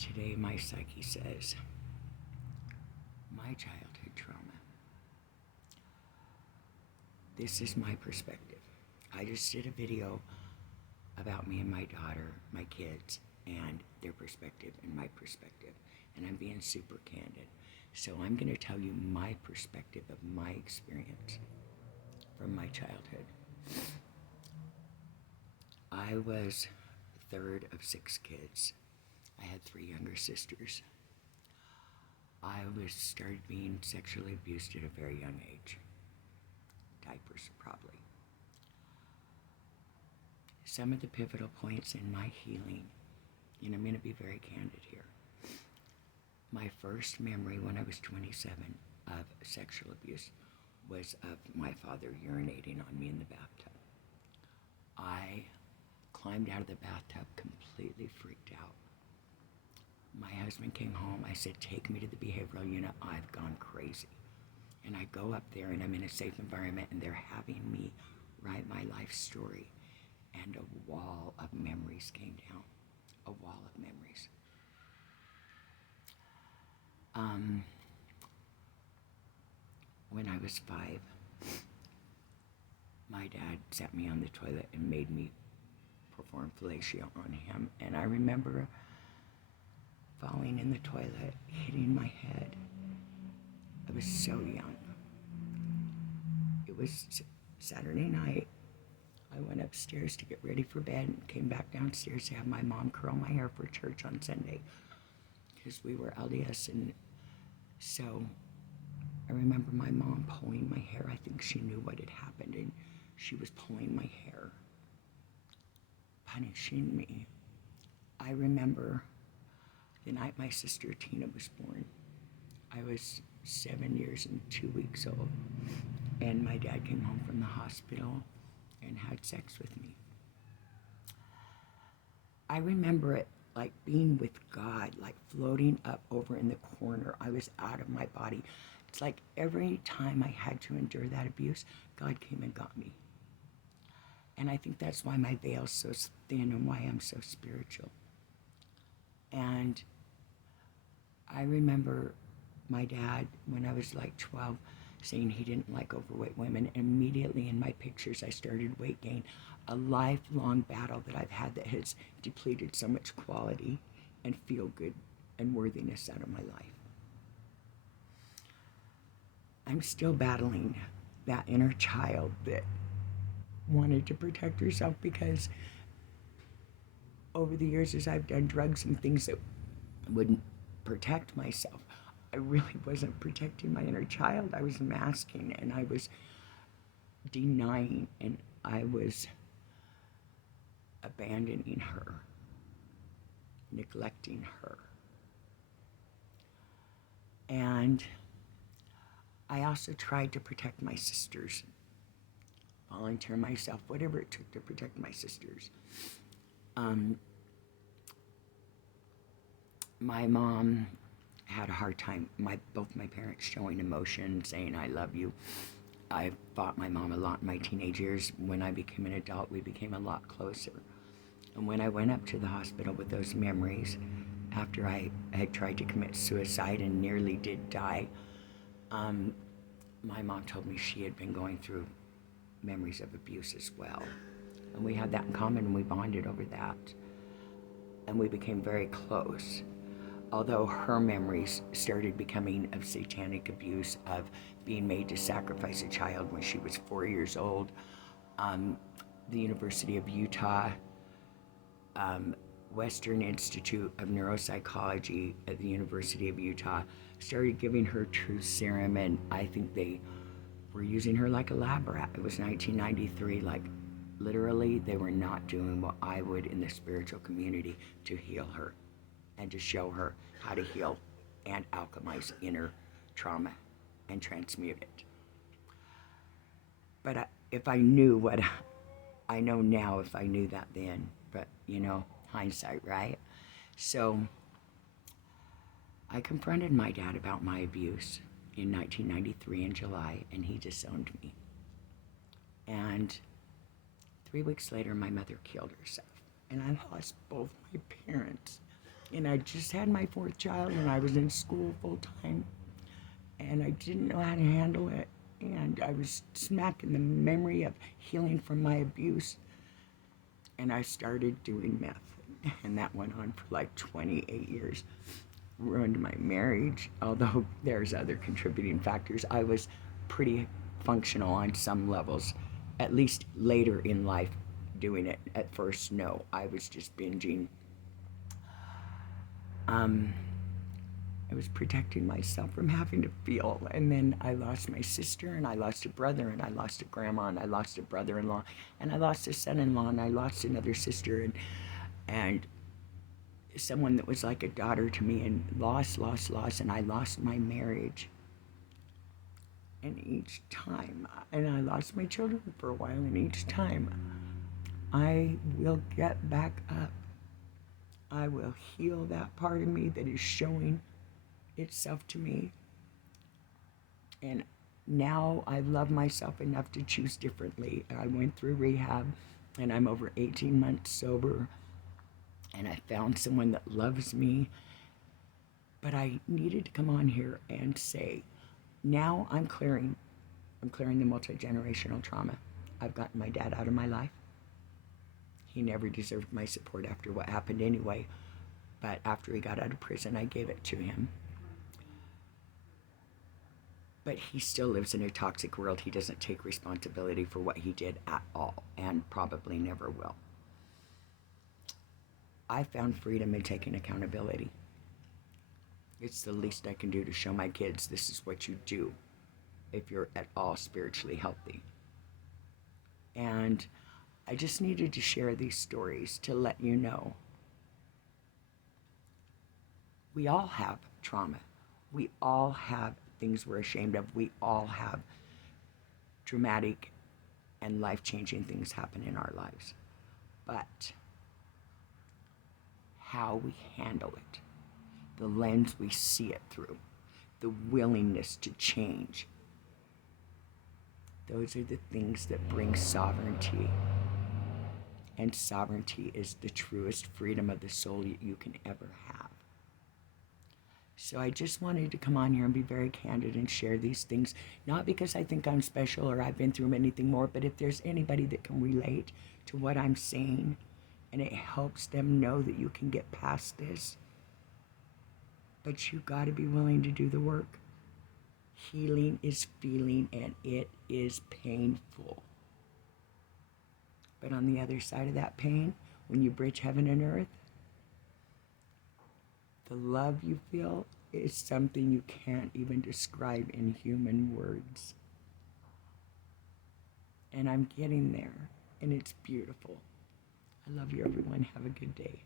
Today, my psyche says, my childhood trauma. This is my perspective. I just did a video about me and my daughter, my kids, and their perspective and my perspective. And I'm being super candid. So I'm going to tell you my perspective of my experience from my childhood. I was third of 6 kids. I had 3 younger sisters. I started being sexually abused at a very young age. Diapers, probably. Some of the pivotal points in my healing, and I'm going to be very candid here. My first memory when I was 27 of sexual abuse was of my father urinating on me in the bathtub. I climbed out of the bathtub completely freaked out. My husband came home. I said, take me to the behavioral unit. I've gone crazy. And I go up there and I'm in a safe environment and they're having me write my life story. And a wall of memories came down. A wall of memories. When I was 5, my dad sat me on the toilet and made me perform fellatio on him. And I remember falling in the toilet, hitting my head. I was so young. It was Saturday night. I went upstairs to get ready for bed and came back downstairs to have my mom curl my hair for church on Sunday because we were LDS. And so I remember my mom pulling my hair. I think she knew what had happened and she was pulling my hair, punishing me. I remember the night my sister Tina was born. I was 7 years and 2 weeks old, and my dad came home from the hospital and had sex with me. I remember it like being with God, like floating up over in the corner. I was out of my body. It's like every time I had to endure that abuse, God came and got me. And I think that's why my veil's so thin and why I'm so spiritual. And I remember my dad, when I was like 12, saying he didn't like overweight women. And immediately in my pictures, I started weight gain, a lifelong battle that I've had that has depleted so much quality and feel good and worthiness out of my life. I'm still battling that inner child that wanted to protect herself, because over the years, as I've done drugs and things that wouldn't protect myself, I really wasn't protecting my inner child. I was masking and I was denying and I was abandoning her, neglecting her. And I also tried to protect my sisters, volunteer myself, whatever it took to protect my sisters. My mom had a hard time, both my parents showing emotion, saying I love you. I fought my mom a lot in my teenage years. When I became an adult, we became a lot closer. And when I went up to the hospital with those memories, after I had tried to commit suicide and nearly did die, my mom told me she had been going through memories of abuse as well. And we had that in common and we bonded over that. And we became very close. Although her memories started becoming of satanic abuse, of being made to sacrifice a child when she was 4 years old. The University of Utah, Western Institute of Neuropsychology at the University of Utah started giving her truth serum, and I think they were using her like a lab rat. It was 1993, like literally they were not doing what I would in the spiritual community to heal her and to show her how to heal and alchemize inner trauma and transmute it. But if I knew what I know now, if I knew that then, but hindsight, right? So I confronted my dad about my abuse in 1993 in July, and he disowned me. And 3 weeks later, my mother killed herself, and I lost both my parents And I just had my fourth child, and I was in school full time, and I didn't know how to handle it. And I was smack in the memory of healing from my abuse, and I started doing meth. And that went on for like 28 years. Ruined my marriage, although there's other contributing factors. I was pretty functional on some levels, at least later in life doing it. At first, no, I was just binging. Um, I was protecting myself from having to feel. And then I lost my sister, and I lost a brother, and I lost a grandma, and I lost a brother in law, and I lost a son in law, and I lost another sister, and someone that was like a daughter to me, and lost, and I lost my marriage. And each time, and I lost my children for a while, and each time I will get back up. I will heal that part of me that is showing itself to me. And now I love myself enough to choose differently. I went through rehab, and I'm over 18 months sober, and I found someone that loves me. But I needed to come on here and say, now I'm clearing the multi-generational trauma. I've gotten my dad out of my life. He never deserved my support after what happened anyway. But after he got out of prison, I gave it to him. But he still lives in a toxic world. He doesn't take responsibility for what he did at all, and probably never will. I found freedom in taking accountability. It's the least I can do to show my kids this is what you do if you're at all spiritually healthy. And I just needed to share these stories to let you know we all have trauma. We all have things we're ashamed of. We all have dramatic and life-changing things happen in our lives. But how we handle it, the lens we see it through, the willingness to change, those are the things that bring sovereignty. And sovereignty is the truest freedom of the soul you can ever have. So I just wanted to come on here and be very candid and share these things, not because I think I'm special or I've been through anything more, but if there's anybody that can relate to what I'm saying and it helps them know that you can get past this, but you got to be willing to do the work. Healing is feeling, and it is painful. But on the other side of that pain, when you bridge heaven and earth, the love you feel is something you can't even describe in human words. And I'm getting there, and it's beautiful. I love you, everyone. Have a good day.